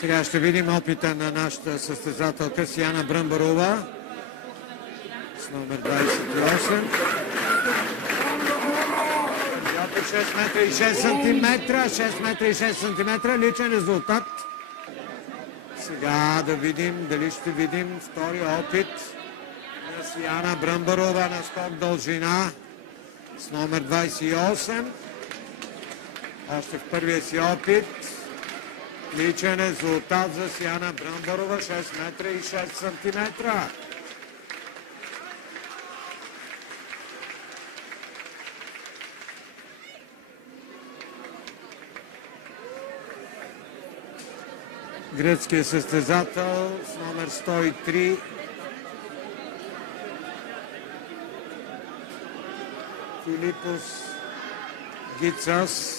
Сега ще видим опита на нашата състезателка Сияна Бръмбарова с номер 28. 6 метра и 6 сантиметра, 6 метра и 6 сантиметра, личен резултат. Сега да видим, дали ще видим втори опит на Сияна Бръмбарова на скок дължина с номер 28. Още в първия си опит. Личен резултат за Сияна Бръмбарова, 6 метра и 6 сантиметра. Гръцкият състезател с номер 103 Филипос Гицас.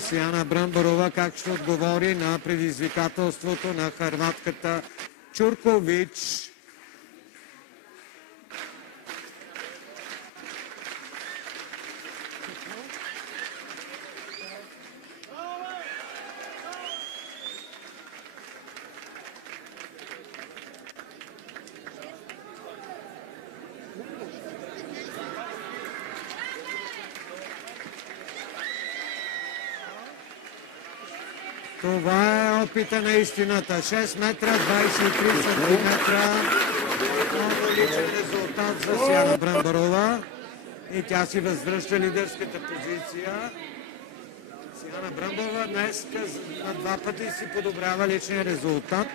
Сияна Бръмбарова как ще отговори на предизвикателството на хърватката Чуркович. Това е опита на истината. 6 метра, 23 сантиметра. Много личен резултат за Сияна Бръмбарова. И тя си възвръща лидерската позиция. Сияна Бръмбарова днес на два пъти си подобрява личния резултат.